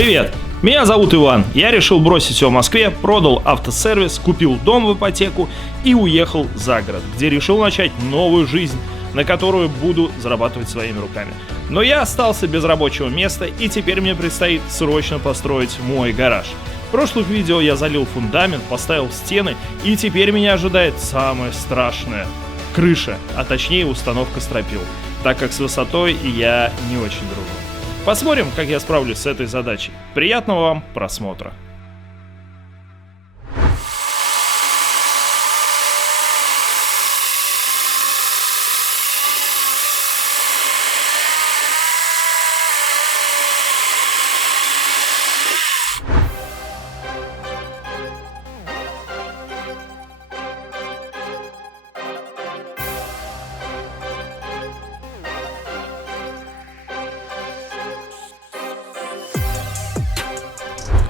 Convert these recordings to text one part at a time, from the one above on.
Привет! Меня зовут Иван. Я решил бросить все в Москве, продал автосервис, купил дом в ипотеку и уехал за город, где решил начать новую жизнь, на которую буду зарабатывать своими руками. Но я остался без рабочего места, и теперь мне предстоит срочно построить мой гараж. В прошлых видео я залил фундамент, поставил стены, и теперь меня ожидает самое страшное – крыша, а точнее установка стропил, так как с высотой я не очень дружу. Посмотрим, как я справлюсь с этой задачей. Приятного вам просмотра!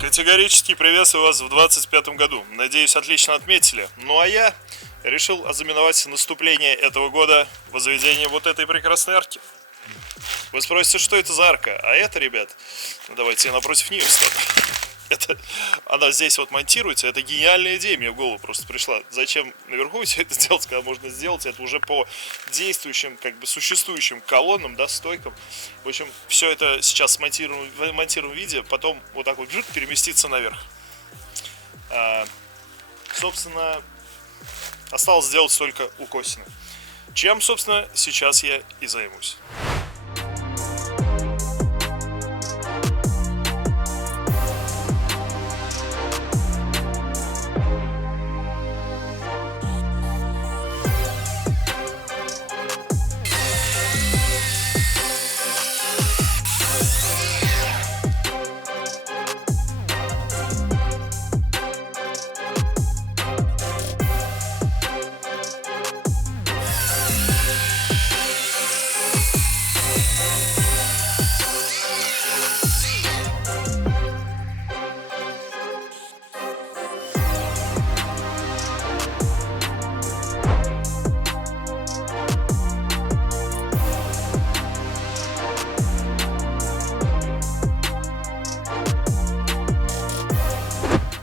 Категорически приветствую вас в 2025 году. Надеюсь, отлично отметили. Ну а я решил ознаменовать наступление этого года возведением вот этой прекрасной арки. Вы спросите, что это за арка? А это, ребят, давайте я напротив нее встану. Она здесь вот монтируется. Это гениальная идея мне в голову просто пришла. Зачем наверху все это делать, когда можно сделать это уже по действующим, как бы существующим колоннам, да, стойкам. В общем, все это сейчас в монтированном виде, потом вот так вот переместиться наверх. Собственно, осталось сделать только укосины. Чем, собственно, сейчас я и займусь.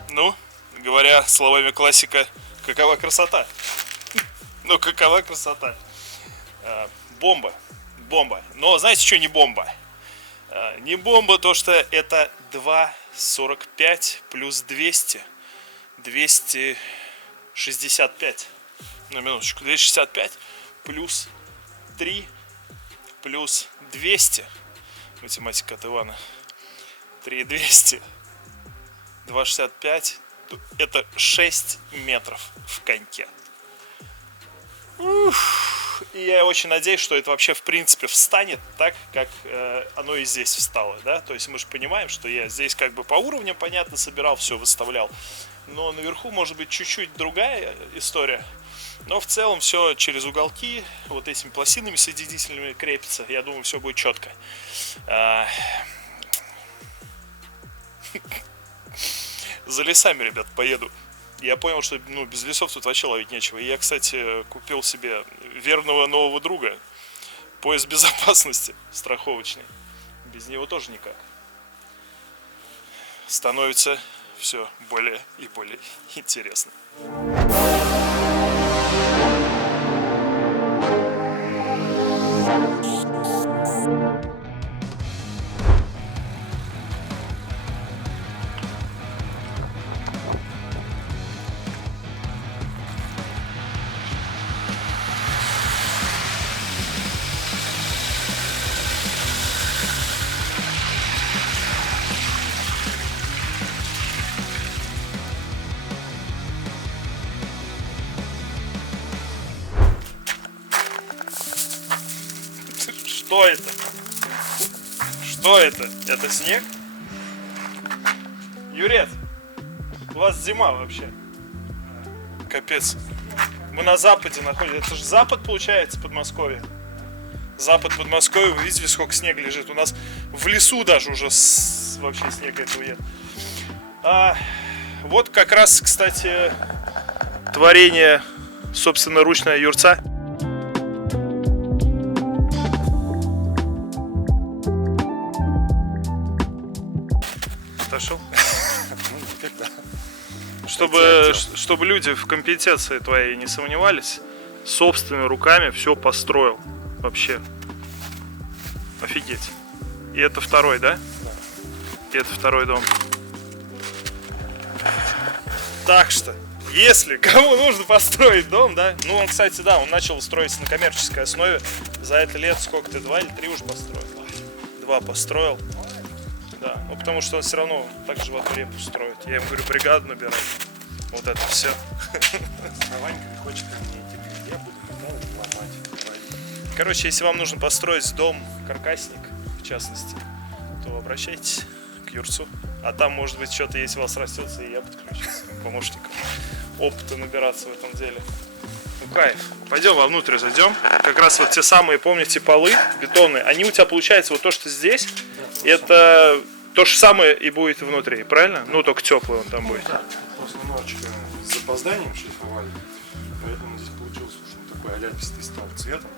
Ну, говоря словами классика, какова красота? Ну, какова красота? Бомба. Бомба. Но знаете, что не бомба? Не бомба то, что это 2,45 плюс 200. 265. На минуточку. 265 плюс 3 плюс 200. Математика от Ивана. 3,200. 2,65. Это 6 метров в коньке. И я очень надеюсь, что это вообще в принципе встанет так, как оно и здесь встало, да? То есть мы же понимаем, что я здесь как бы по уровню, понятно, собирал, все выставлял. Но наверху может быть чуть-чуть другая история. Но в целом все через уголки, вот этими пластинами соединительными крепится. Я думаю, все будет четко. За лесами, ребят, поеду. Я понял, что без лесов тут вообще ловить нечего. И я, кстати, купил себе верного нового друга. Пояс безопасности страховочный. Без него тоже никак. Становится все более и более интересно. Что это? Что это? Это снег? Юрец, у вас зима вообще. Капец. Мы на западе находимся. Это же запад, получается, Подмосковье. Запад Подмосковья. Вы видите, сколько снега лежит? У нас в лесу даже уже вообще снега этого нет. Вот как раз, кстати, творение собственноручного Юрца. отошел? Ну, теперь да. Чтобы люди в компетенции твоей не сомневались, собственными руками все построил. Вообще. Офигеть. И это второй, да? Да. И это второй дом. Так что, если кому нужно построить дом, да, ну он, кстати, да, он начал строиться на коммерческой основе. За это лет сколько ты, 2 или 3 уже построил? 2 построил. Да, ну потому что он все равно так же в одну репу строит. Я ему говорю, бригаду набирать. Вот это все. Ванька хочет ко мне идти, говорит, я буду металл ломать. Короче, если вам нужно построить дом каркасник, в частности, то обращайтесь к Юрцу. А там, может быть, что-то, если у вас растется, и я подключусь помощником. Опыта набираться в этом деле. Ну, кайф. Пойдем вовнутрь зайдем. Как раз вот те самые, помните, полы бетонные. Они у тебя, получается, вот то, что здесь, это то же самое и будет внутри, правильно? Ну, только теплый он там будет. Да, просто немножечко с запозданием шлифовали. Поэтому здесь получился уж такой аляпистый стал цветом.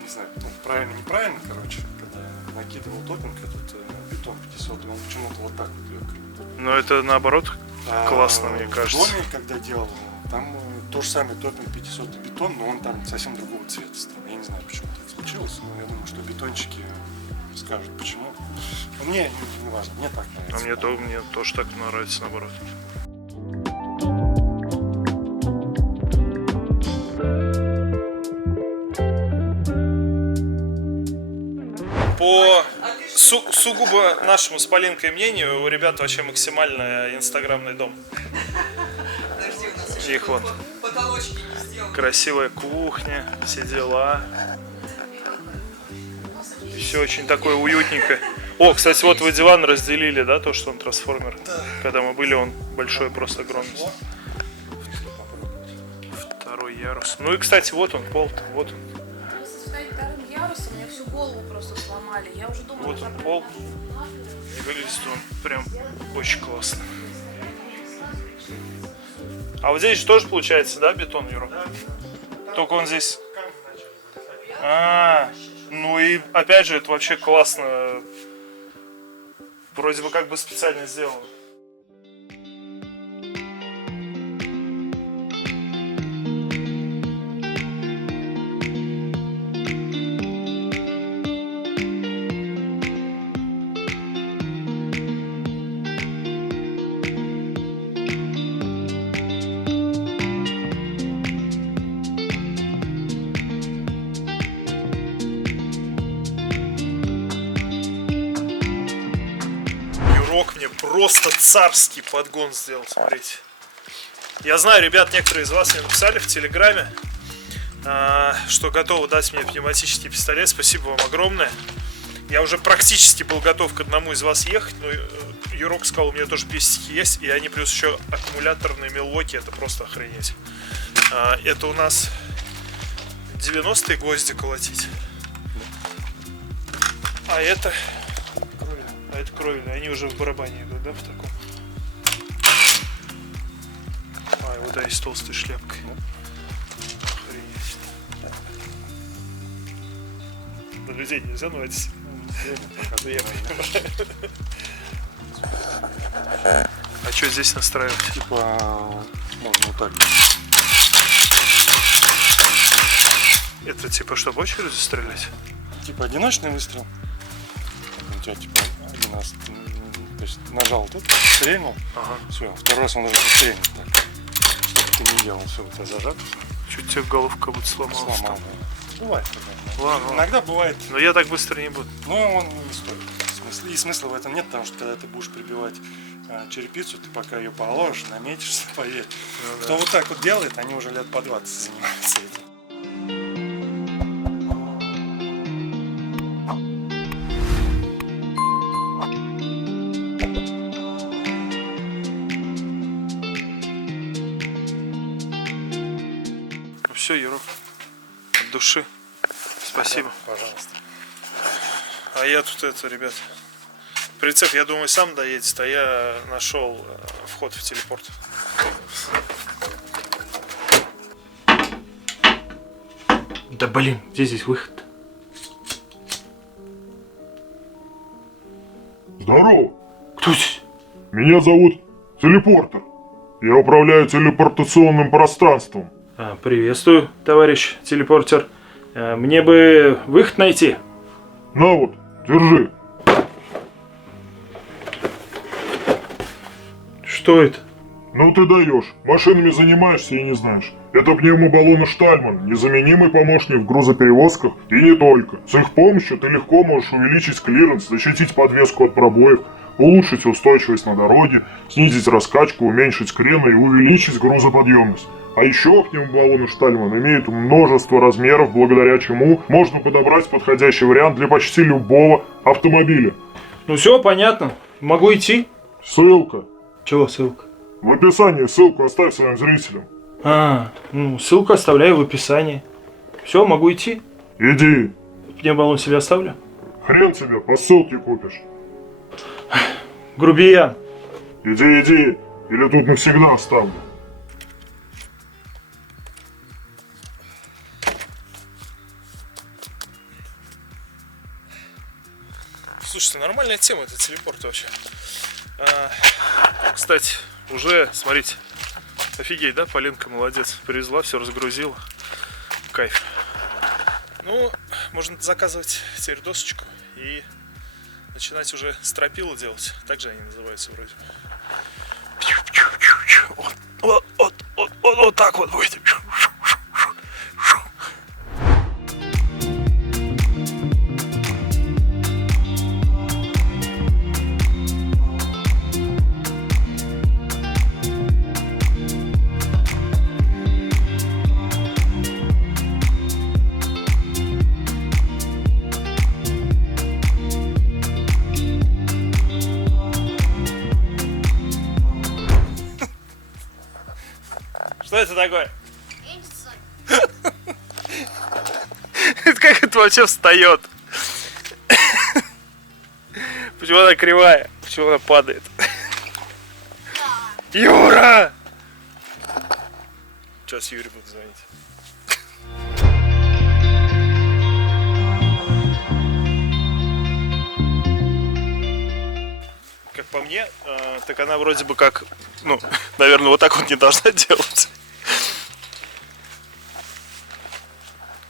Не знаю, ну, правильно-неправильно, короче. Когда накидывал топинг, этот бетон 500, он почему-то вот так вот лег. Но это наоборот классно, мне кажется. В доме, когда делал, там то же самое топинг 500 бетон, но он там совсем другого цвета стал. Я не знаю, почему так случилось, но я думаю, что бетончики скажут, почему. Но мне не важно, мне так нравится. А мне тоже так нравится, наоборот. По сугубо нашему с Полинкой мнению, у ребят вообще максимально инстаграмный дом. Подожди, у нас Их вот потолочки не сделаны. красивая кухня, все дела. Все очень такое уютненькое. О, кстати, вот вы диван разделили, да, то, что он трансформер? Да. Когда мы были, он большой, просто огромный. Второй ярус. Ну и, кстати, вот он, пол-то, вот он. Стоит вторым ярусом, мне всю голову просто сломали. Я уже думала, Вот он, пол. И выглядит он прям очень классно. А вот здесь же тоже получается, да, бетон, Юра? Да. Только он здесь... Ну и опять же, это вообще классно. Вроде бы как бы специально сделано. Юрок мне просто царский подгон сделал, смотрите. Я знаю, ребят, некоторые из вас мне написали в Телеграме, что готовы дать мне пневматический пистолет. Спасибо вам огромное. Я уже практически был готов к одному из вас ехать, но Юрок сказал, у меня тоже пистики есть, и они плюс еще аккумуляторные мелоки, это просто охренеть. Это у нас 90-е гвозди колотить. А это кровельные, они уже в барабане идут, да, в таком? А, вот да, с толстой шляпкой. Охренеть. На людей нельзя наводить. Ну, я понимаю. А что здесь настраивать? Типа, можно вот так. Это типа, чтобы очередь стрелять? Типа одиночный выстрел. У тебя типа один раз, то есть нажал тут, стрельнул, Ага. все, второй раз он уже стрельнул так. Что бы ты не делал, все, у тебя зажат. Чуть тебе голову как будто сломалась. Сломал. Бывает. Ладно. Иногда бывает, Но я так быстро не буду. но он не стоит. И смысла в этом нет, потому что когда ты будешь прибивать черепицу, ты пока ее положишь, наметишься, поверь. Ну, Кто вот так вот делает, они уже лет по 20 занимаются этим. Ну все, Юрок, от души. Спасибо. Пожалуйста. А я тут ребят, прицеп, я думаю, сам доедет, а я нашел вход в телепорт. Да блин, где здесь выход? Здорово! Тусь. Меня зовут Телепортер. Я управляю телепортационным пространством. Приветствую, товарищ телепортер. Мне бы выход найти. На вот, держи. Что это? Ну ты даешь. Машинами занимаешься и не знаешь. Это пневмобаллоны Штальман, незаменимый помощник в грузоперевозках и не только. С их помощью ты легко можешь увеличить клиренс, защитить подвеску от пробоев, улучшить устойчивость на дороге, снизить раскачку, уменьшить крен и увеличить грузоподъемность. А еще пневмобаллоны Штальман имеют множество размеров, благодаря чему можно подобрать подходящий вариант для почти любого автомобиля. Ну все, понятно. Могу идти? Ссылка. Чего ссылка? В описании ссылку оставь своим зрителям. Ссылку оставляю в описании. Все, могу идти? Иди. Пневмобаллон себе оставлю? Хрен тебе, по ссылке купишь. Грубиян. Иди, или тут навсегда оставлю. Слушайте, нормальная тема это телепорт вообще. Кстати, уже, смотрите, офигеть, да, Полинка молодец. Привезла, все разгрузила. Кайф. Ну, можно заказывать теперь досочку и начинать уже стропила делать. Так же они называются вроде. Вот так вот будет. Что это такое? Это как это вообще встает? Почему она кривая? Почему она падает? Юра! Сейчас Юре буду звонить. Как по мне, так она вроде бы как, ну, наверное, вот так вот не должна делать.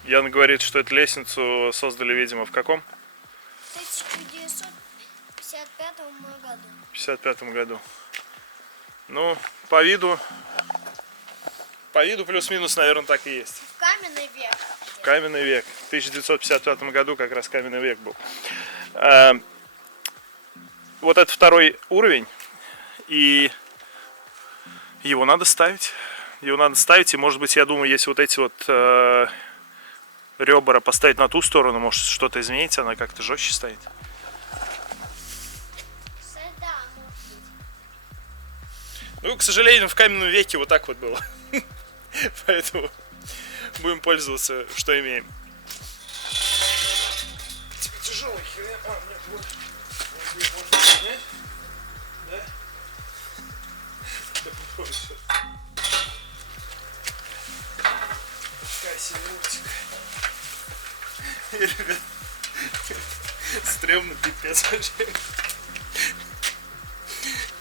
Яна говорит, что эту лестницу создали, видимо, в каком? В 1955 году. В 55 году. Ну, по виду плюс-минус, наверное, так и есть. В каменный век. Каменный век. В 1955 году как раз каменный век был. Вот это второй уровень, и его надо ставить. Его надо ставить, и, может быть, я думаю, если вот эти вот ребра поставить на ту сторону, может что-то изменить, она как-то жестче стоит. Да, может быть. Ну, к сожалению, в каменном веке вот так вот было. Поэтому будем пользоваться, что имеем. Тяжелый хрен. Нет, вот. Здесь можно снять. Да? Такая себе мультик. Ребят, стрёмно, пипец вообще.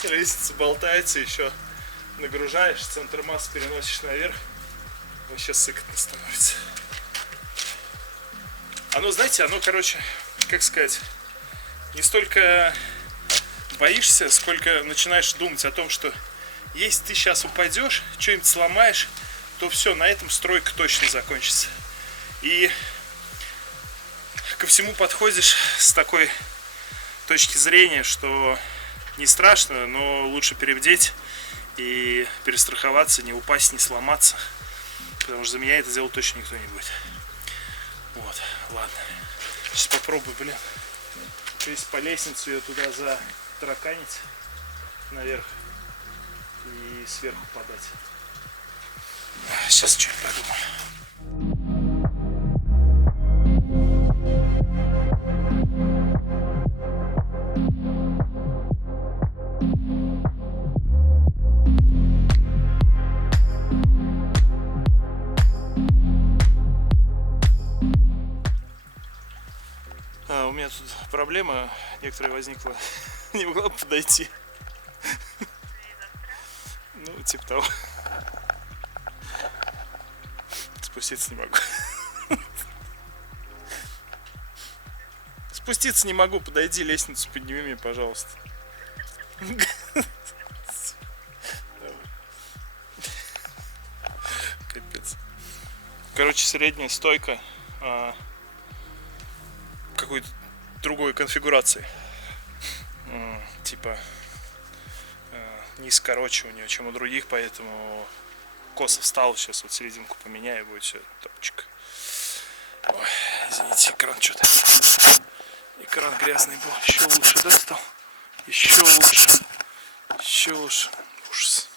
Лестница болтается, еще нагружаешь, центр массы переносишь наверх. Вообще сыкотно становится. Оно, знаете, оно, короче, как сказать, не столько боишься, сколько начинаешь думать о том, что если ты сейчас упадешь, что-нибудь сломаешь, то все, на этом стройка точно закончится. И ко всему подходишь с такой точки зрения, что не страшно, но лучше перебдеть и перестраховаться, не упасть, не сломаться. Потому что за меня это делать точно никто не будет. Вот, ладно. Сейчас попробую, блин. Если по лестнице ее туда затраканить наверх и сверху подать. Сейчас что-нибудь придумаю. У меня тут проблема некоторая возникла Не могла бы подойти. Ну, типа того. Спуститься не могу. Спуститься не могу, подойди, лестницу подними мне, пожалуйста. Капец. Короче, средняя стойка какой-то другой конфигурации. Типа низ короче у нее, чем у других, поэтому косо встал. Сейчас вот серединку поменяю, будет все топчик. Ой, извините, экран что-то. Экран грязный был. Еще лучше, да, стал? Еще лучше. Еще лучше. Ужас.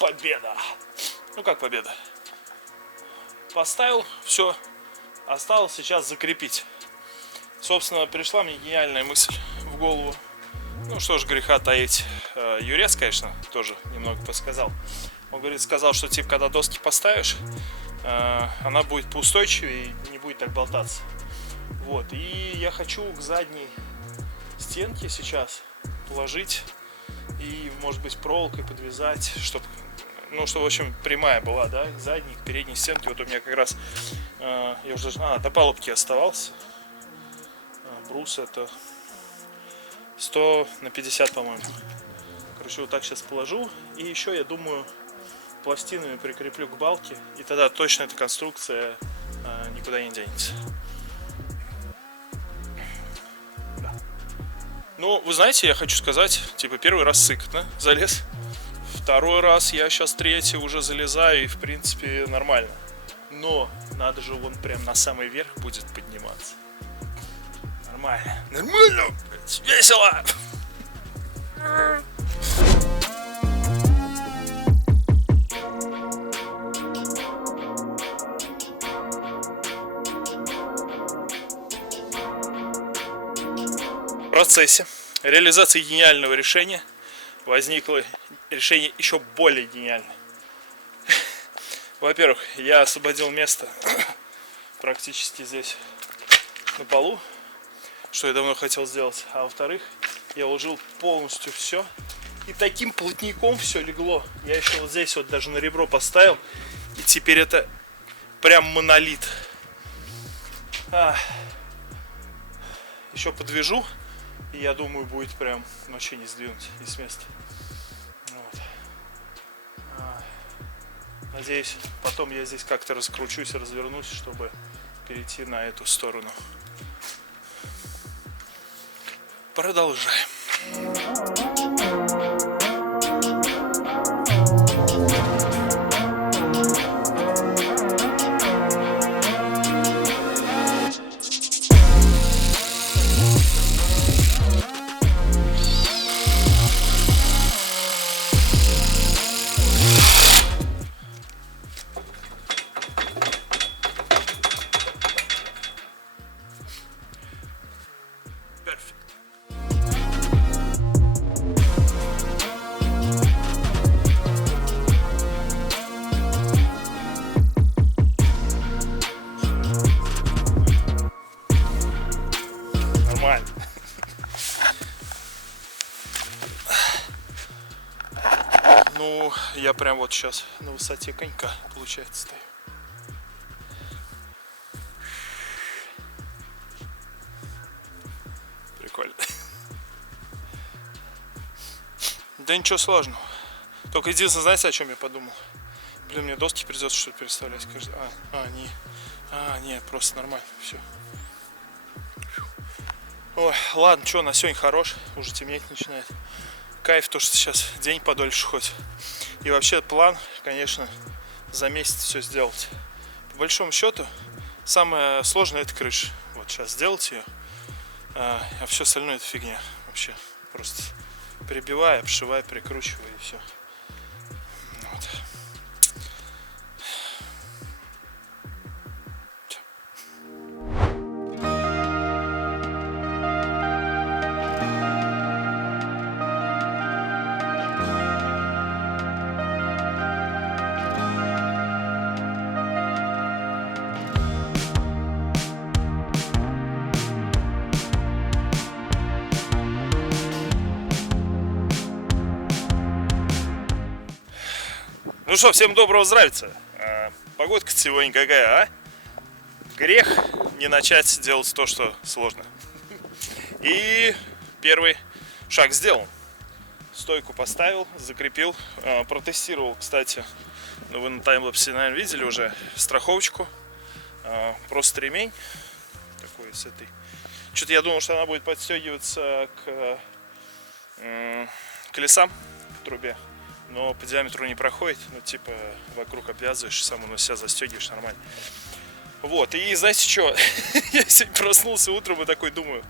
Победа. Ну как победа? Поставил, все. Осталось сейчас закрепить. Собственно, пришла мне гениальная мысль в голову. Ну что ж, греха таить. Юрец, конечно, тоже немного подсказал. Он говорит, сказал, что типа, когда доски поставишь, она будет поустойчивее и не будет так болтаться. Вот. И я хочу к задней стенке сейчас положить и, может быть, проволокой подвязать, чтобы, ну, чтобы, в общем, прямая была, да, к задней, к передней стенке. Вот у меня как раз, я уже, до палубки оставался. Брус это 100 на 50, по-моему. Короче, вот так сейчас положу. И еще, я думаю, пластинами прикреплю к балке. И тогда точно эта конструкция никуда не денется. Да. Ну, вы знаете, я хочу сказать, типа, первый раз сыкотно залез. Второй раз, я сейчас третий уже залезаю, и, в принципе, нормально. Но надо же вон прям на самый верх будет подниматься. Нормально. Нормально! Весело! В процессе реализации гениального решения возникло решение еще более гениальное. Во-первых, я освободил место практически здесь на полу, что я давно хотел сделать. А во-вторых, я уложил полностью все. И таким плотником все легло. Я еще вот здесь вот даже на ребро поставил. И теперь это прям монолит. Еще подвяжу. И я думаю, будет прям вообще не сдвинуть из места. Вот. Надеюсь, потом я здесь как-то раскручусь и развернусь, чтобы перейти на эту сторону. Продолжаем. Ну, я прям вот сейчас на высоте конька, получается, стою. Прикольно. Да ничего сложного. Только единственное, знаете, о чем я подумал? Блин, мне доски придется что-то переставлять. Нет, просто нормально, все. Ой, ладно, что, на сегодня хорош, уже темнеть начинает. Кайф, то, что сейчас день подольше хоть. И вообще план, конечно, за месяц все сделать. По большому счету, самое сложное это крыша. Вот сейчас сделать ее, а все остальное это фигня. Вообще, просто прибивай, обшивай, прикручивай и все. Вот. Ну что, всем доброго здравия. Погодка сегодня какая, а? Грех не начать делать то, что сложно. И первый шаг сделан. Стойку поставил, закрепил, протестировал, кстати. Ну, вы на таймлапсе, наверное, видели уже страховочку. Просто ремень такой с этой. Что-то я думал, что она будет подстегиваться к колесам в трубе. Но по диаметру не проходит. Ну, типа, вокруг обвязываешь, сам на себя застегиваешь нормально. Вот, и знаете что? Я сегодня проснулся утром и такой думаю: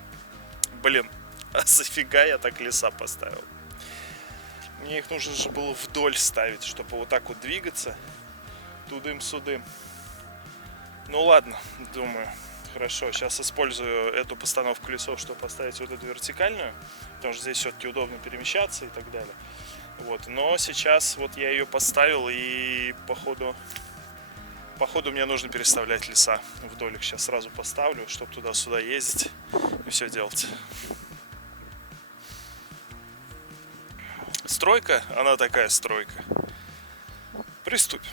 блин, а зафига я так колеса поставил? Мне их нужно же было вдоль ставить, чтобы вот так вот двигаться. Тудым-судым. Ну ладно, думаю, хорошо. Сейчас использую эту постановку колесов, чтобы поставить вот эту вертикальную. Потому что здесь все-таки удобно перемещаться и так далее. Вот. Но сейчас вот я ее поставил, и походу мне нужно переставлять леса вдоль. Их сейчас сразу поставлю, чтобы туда-сюда ездить и все делать. Стройка, она такая стройка. Приступим.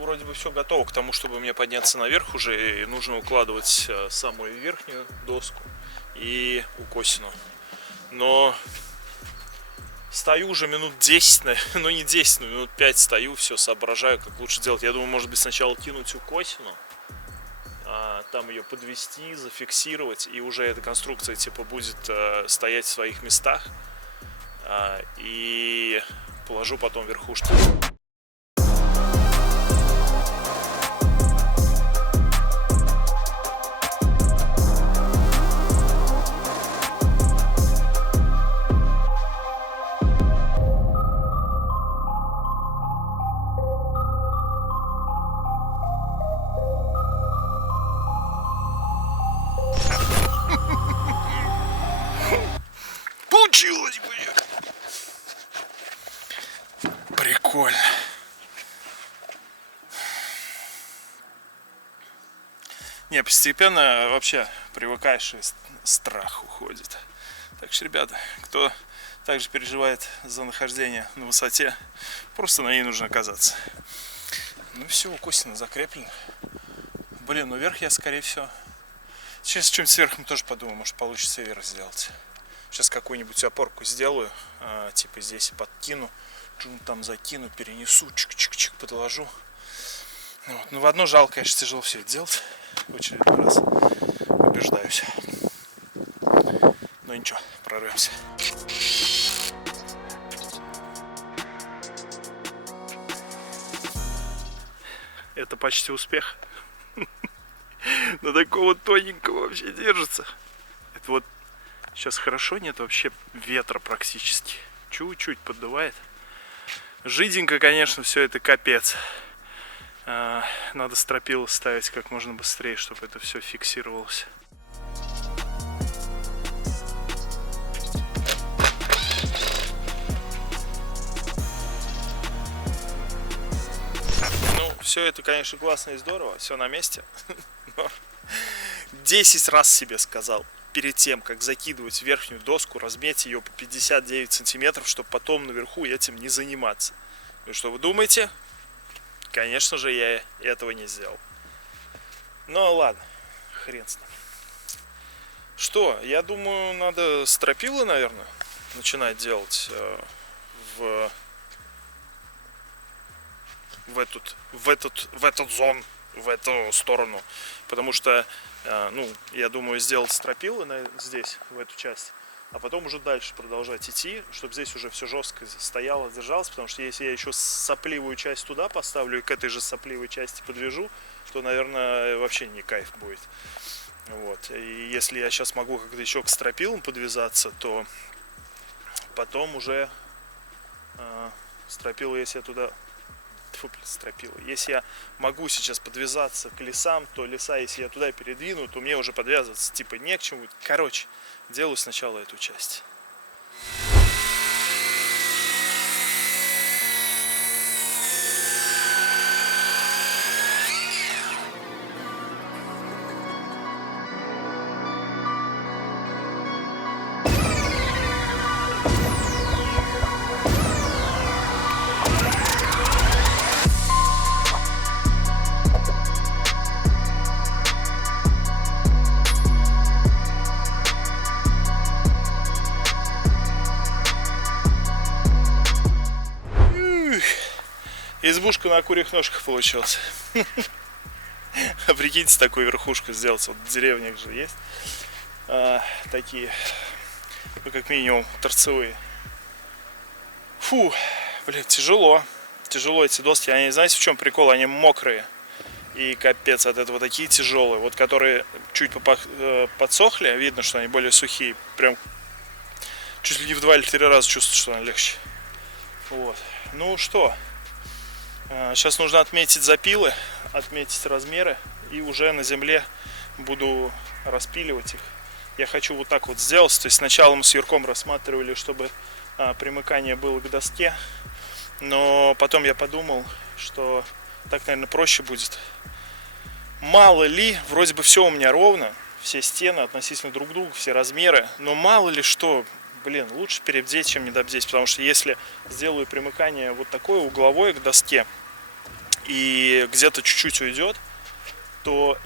Вроде бы все готово к тому, чтобы мне подняться наверх уже, и нужно укладывать самую верхнюю доску и укосину. Но стою уже минут 10, ну не 10, но минут 5 стою, все соображаю, как лучше делать. Я думаю, может быть, сначала кинуть укосину, там ее подвести, зафиксировать, и уже эта конструкция типа будет стоять в своих местах, и положу потом верхушку. Получилось, блядь. Прикольно. Не, постепенно вообще привыкаешь, и страх уходит. Так что, ребята, кто также переживает за нахождение на высоте, просто на ней нужно оказаться. Ну все, укосина закреплена. Блин, ну вверх я, скорее всего... Сейчас что-нибудь сверху тоже подумаю, может получится вверх сделать. Сейчас какую-нибудь опорку сделаю, типа здесь подкину, что-нибудь там закину, перенесу, чик-чик-чик, подложу. Вот. Ну в одно жалко, конечно, тяжело все это делать. В очередной раз убеждаюсь. Но ничего, прорвемся. Это почти успех. На такого тоненького вообще держится. Это вот сейчас хорошо, нет вообще ветра практически. Чуть-чуть поддувает. Жиденько, конечно, все это капец. Надо стропила ставить как можно быстрее, чтобы это все фиксировалось. Ну, все это, конечно, классно и здорово, все на месте. Но 10 раз себе сказал, перед тем, как закидывать верхнюю доску, разметьте ее по 59 сантиметров, чтобы потом наверху этим не заниматься. И что вы думаете? Конечно же, я этого не сделал. Ну ладно, хрен с ним. Что, я думаю, надо стропила, наверное. начинать делать в эту сторону, потому что, ну, я думаю, сделать стропилы здесь, в эту часть, а потом уже дальше продолжать идти, чтобы здесь уже все жестко стояло, держалось, потому что если я еще сопливую часть туда поставлю и к этой же сопливой части подвяжу, то, наверное, вообще не кайф будет. Вот. И если я сейчас могу как-то еще к стропилам подвязаться, то потом уже стропилы, если я туда... стропилы. Если я могу сейчас подвязаться к лесам, то леса, если я туда передвину, то мне уже подвязываться типа не к чему. Короче, делаю сначала эту часть. Избушка на курьих ножках получилась. А прикиньте, такую верхушку сделать. Вот в деревнях же есть такие, ну, как минимум, торцевые. Фу, блин, тяжело. Тяжело эти доски. Они, знаете, в чем прикол? Они мокрые. И капец, от этого такие тяжелые. Вот которые чуть подсохли, видно, что они более сухие. Прям чуть ли не в 2 или 3 раза чувствую, что они легче. Вот. Ну что? Сейчас нужно отметить запилы, отметить размеры, и уже на земле буду распиливать их. Я хочу вот так вот сделать. То есть сначала мы с Юрком рассматривали, чтобы примыкание было к доске, но потом я подумал, что так, наверное, проще будет. Мало ли, вроде бы все у меня ровно, все стены относительно друг друга, все размеры, но мало ли что, блин, лучше перебдеть, чем недобдеть, потому что если сделаю примыкание вот такое угловое к доске и где-то чуть-чуть уйдет, то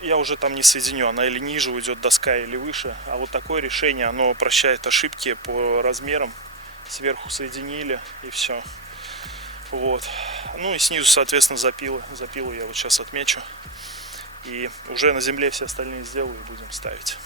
я уже там не соединю, она или ниже уйдет доска, или выше. А вот такое решение, оно прощает ошибки по размерам. Сверху соединили и все. Вот. Ну и снизу, соответственно, запилы. Запилы я вот сейчас отмечу. И уже на земле все остальные сделаю и будем ставить.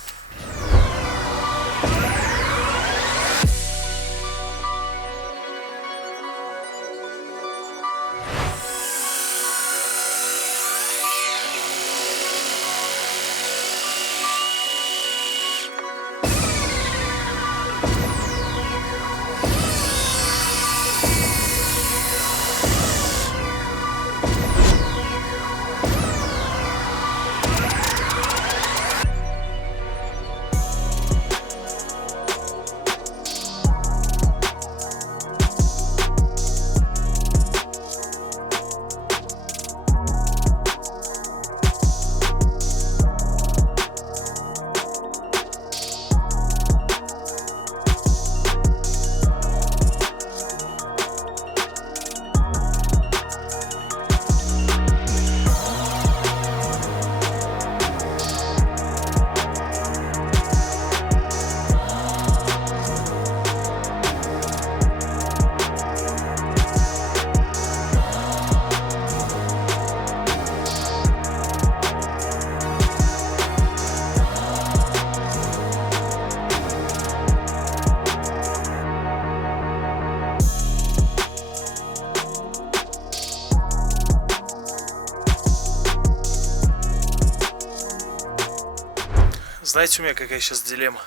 Знаете, у меня какая сейчас дилемма?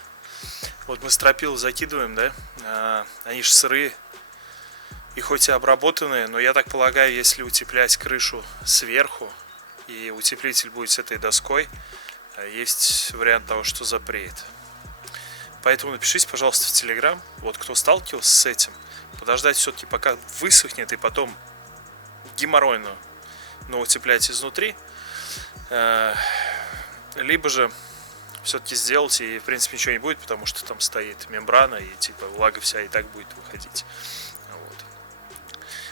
Вот мы стропилы закидываем, да? Они же сырые. И хоть и обработанные, но я так полагаю, если утеплять крышу сверху, и утеплитель будет с этой доской, есть вариант того, что запреет. Поэтому напишите, пожалуйста, в Telegram, вот кто сталкивался с этим, подождать все-таки пока высохнет, и потом геморройно, но утеплять изнутри. Либо же все-таки сделать, и в принципе ничего не будет, потому что там стоит мембрана, и типа влага вся и так будет выходить. Вот.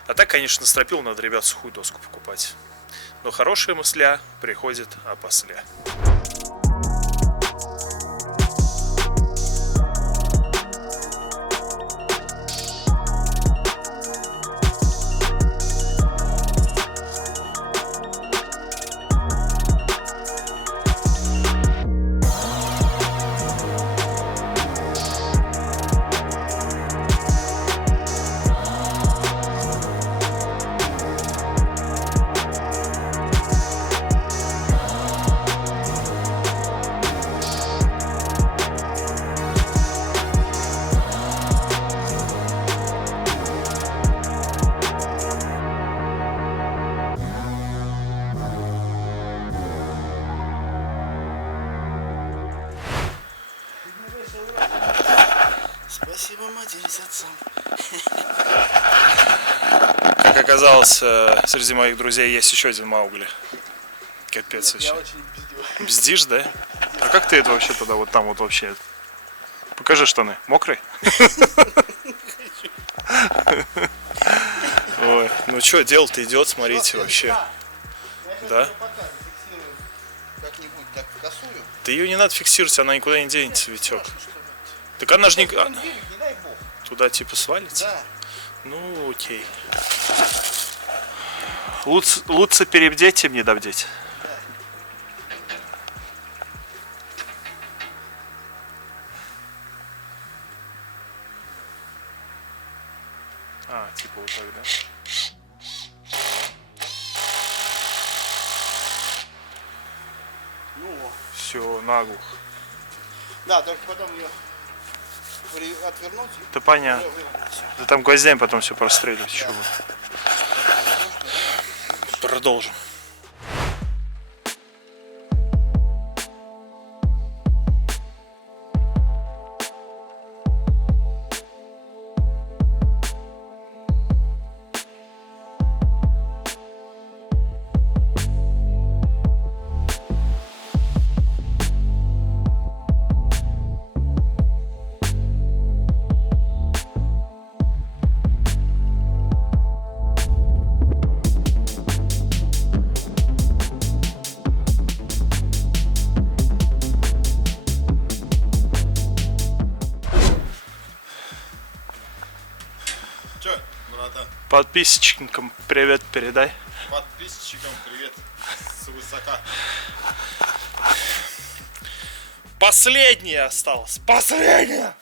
А так, конечно, стропил надо, ребят, сухую доску покупать. Но хорошая мысля приходит опосля. Как оказалось, среди моих друзей есть еще один Маугли. Капец вообще. Я очень бздил. Бздишь, да? А как ты это вообще тогда вот там вот вообще? Покажи штаны. Мокрый? Ой, ну что, дело-то идет, смотрите вообще. Да? Как-нибудь так косую. Да ее не надо фиксировать, она никуда не денется, Витек. Так она же не... Не дай бог. Туда типа свалится? Да. Ну, окей. Лучше перебдеть, чем не добдеть. А, типа вот так, да? Ну, Все, наглухо. да, только потом ее отвернуть. Да понятно. Да там гвоздями потом все простреливать. Чего? Продолжим. Че, братан, Подписчикам привет передай. подписчикам привет свысока. Последнее осталось. Последнее!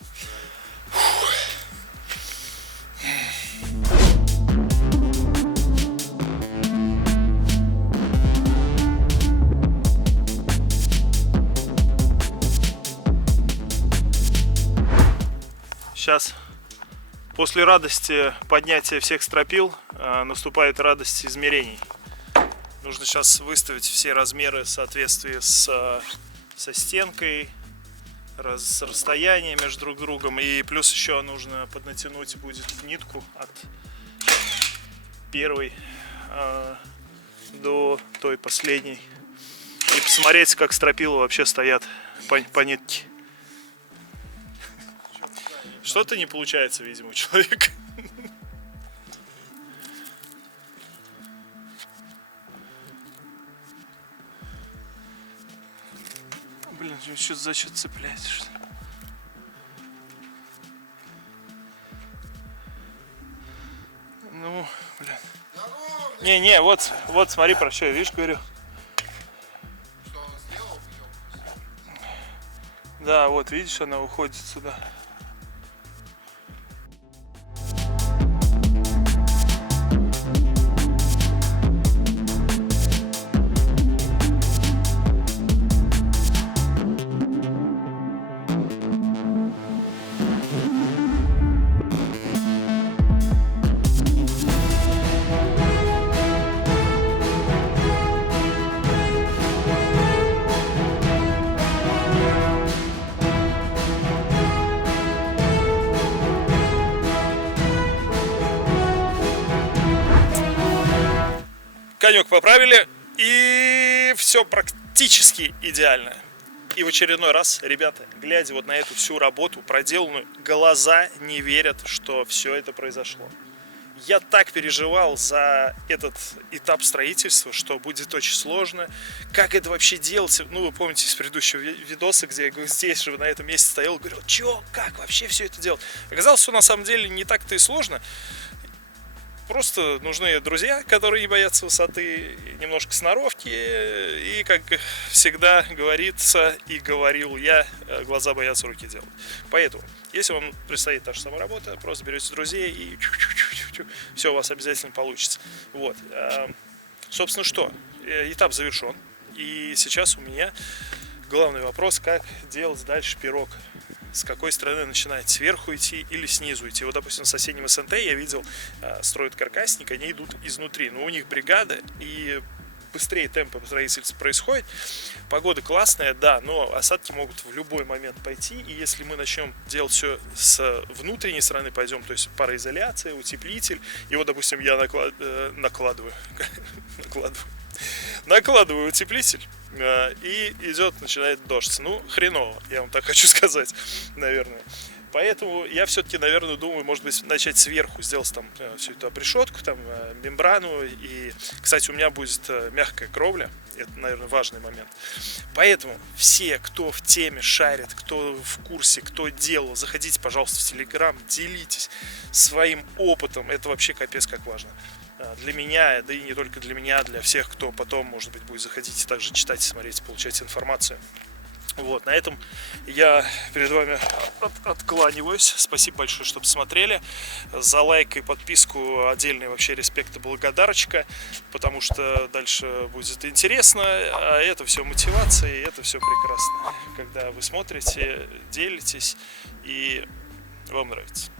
Сейчас, после радости поднятия всех стропил, наступает радость измерений. Нужно сейчас выставить все размеры в соответствии со стенкой, с расстоянием между друг другом. И плюс еще нужно поднатянуть будет нитку от первой до той последней. И посмотреть, как стропила вообще стоят по нитке. Что-то не получается, видимо, у человека. Блин, что за счет цепляется, что ли? Ну, блин. Не, вот смотри, про что я, видишь, говорю. Да, вот, видишь, она уходит сюда. Конек поправили, и все практически идеально. И в очередной раз, ребята, глядя вот на эту всю работу проделанную, глаза не верят, что все это произошло. Я так переживал за этот этап строительства, что будет очень сложно. Как это вообще делать? Ну, вы помните из предыдущего видоса, где я здесь же на этом месте стоял, говорил, что, как вообще все это делать? Оказалось, что на самом деле не так-то и сложно. Просто нужны друзья, которые не боятся высоты, немножко сноровки. И, как всегда говорится и говорил я, глаза боятся, руки делать. Поэтому, если вам предстоит та же самая работа, просто берете друзей и все у вас обязательно получится. Вот. Собственно, что? Этап завершен. И сейчас у меня главный вопрос, как делать дальше пирог. С какой стороны начинать, сверху идти или снизу идти. Вот, допустим, в соседнем СНТ я видел, строят каркасник, они идут изнутри. Но у них бригада, и быстрее темпы строительства происходит. Погода классная, да, но осадки могут в любой момент пойти. И если мы начнем делать все с внутренней стороны, пойдем, то есть пароизоляция, утеплитель. И вот, допустим, я накладываю утеплитель, и начинает дождь. Ну, хреново, я вам так хочу сказать, наверное. Поэтому я все-таки, наверное, думаю, может быть, начать сверху, сделать там всю эту обрешетку, там мембрану. И, кстати, у меня будет мягкая кровля. Это, наверное, важный момент. Поэтому все, кто в теме шарит, кто в курсе, кто делал, заходите, пожалуйста, в Телеграм, делитесь своим опытом. Это вообще капец как важно. Для меня, да и не только для меня, для всех, кто потом, может быть, будет заходить и также читать, смотреть, получать информацию. Вот, на этом я перед вами откланиваюсь. Спасибо большое, что посмотрели. За лайк и подписку отдельный вообще респект и благодарочка, потому что дальше будет интересно, а это все мотивация, и это все прекрасно, когда вы смотрите, делитесь и вам нравится.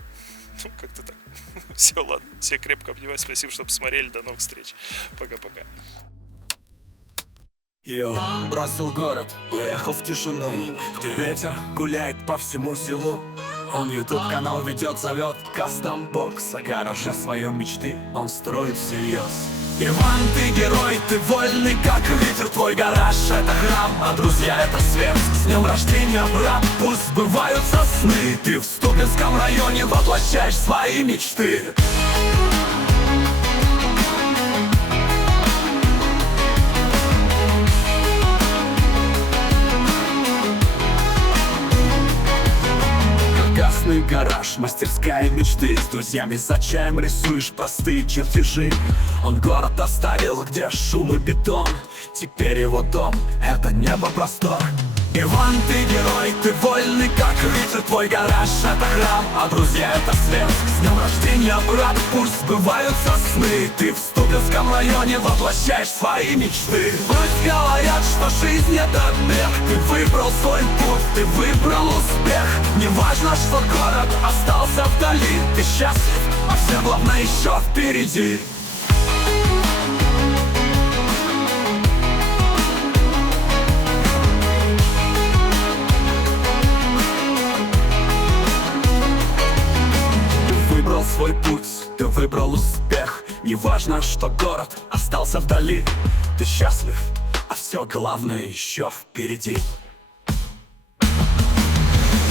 Ну, как-то так. Все, ладно. Всех крепко обнимаю. Спасибо, что посмотрели. До новых встреч. Пока-пока. Йо, бросил город, уехал в тишину, где ветер гуляет по всему селу. Он YouTube-канал ведет, зовет кастом-бокс, о гараже своей мечты он строит всерьез. Иван, ты герой, ты вольный, как ветер. Твой гараж — это храм, а друзья — это свет. С днем рождения, брат, пусть сбываются сны. Ты в Ступинском районе воплощаешь свои мечты. Каркасный гараж, мастерская мечты. С друзьями за чаем рисуешь простые чертежи. Он город оставил, где шум и бетон. Теперь его дом — это небо простор. Иван, ты герой, ты вольный, как ветер. Твой гараж — это храм, а друзья — это свет. С днем рождения, брат, пусть сбываются сны. Ты в Ступинском районе воплощаешь свои мечты. Пусть говорят, что жизнь — это мех. Ты выбрал свой путь, ты выбрал успех. Не важно, что город остался вдали. Ты счастлив, а все главное еще впереди. Свой путь, ты выбрал успех. Не важно, что город остался вдали. Ты счастлив, а все главное еще впереди.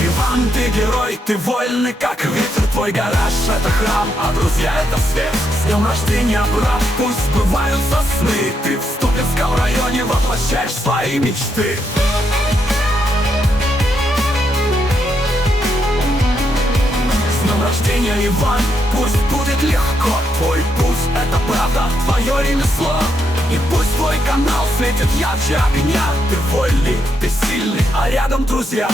Иван, ты герой, ты вольный, как ветер. Твой гараж — это храм, а друзья — это свет. С днем рождения, брат, пусть сбываются сны. Ты в Ступинском районе воплощаешь свои мечты. С днем рождения, Иван, пусть будет легко. Твой путь — это правда, твое ремесло. И пусть твой канал светит ярче огня. Ты вольный, ты сильный, а рядом друзья.